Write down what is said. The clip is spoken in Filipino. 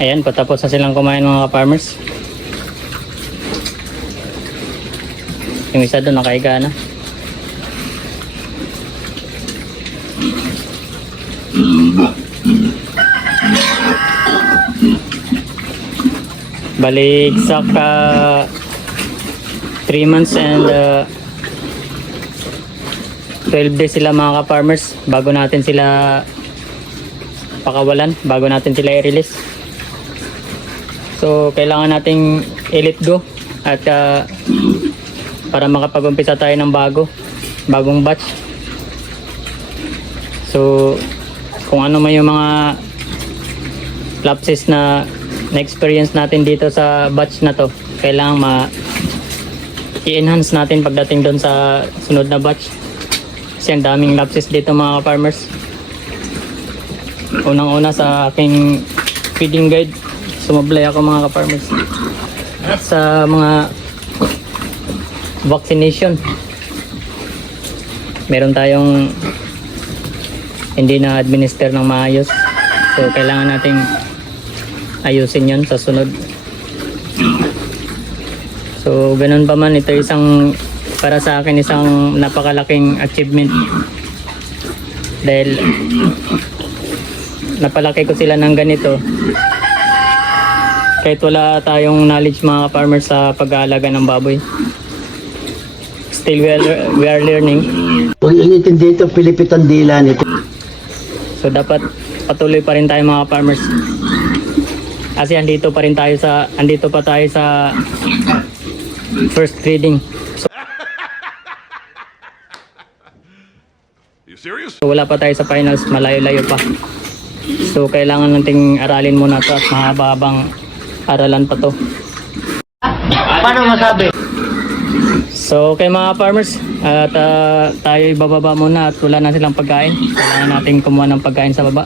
Ayan, patapos na silang kumain mga farmers. Yung isa doon nakahiga na. Balik sa 3 months and 12 days sila mga ka-farmers bago natin sila pakawalan, bago natin sila i-release. So kailangan nating i-let go at para makapag-umpisa tayo ng bagong batch. So kung ano man yung mga lapses na experience natin dito sa batch na to, kailangan i-enhance natin pagdating doon sa sunod na batch. Kasi ang daming lapses dito mga farmers. Unang-una sa aking feeding guide, sumablay ako mga ka-farmers sa mga vaccination. Meron tayong hindi na administer ng maayos, so kailangan nating ayusin yon sa sunod. So ganun pa man, ito para sa akin isang napakalaking achievement dahil napalaki ko sila ng ganito kahit wala tayong knowledge mga farmers sa pag-aalaga ng baboy. Still we are learning. Kung inintindi ito, pilipitan dila nito. So dapat patuloy pa rin tayo mga farmers. Kasi andito pa tayo sa first breeding. So wala pa tayo sa finals, malayo-layo pa. So kailangan nating aralin muna ito at mahaba-habang aralan pa to. Paano masabi? So okay mga farmers, at tayo ibababa muna at wala na silang pagkain. Kailangan nating kumuha ng pagkain sa baba.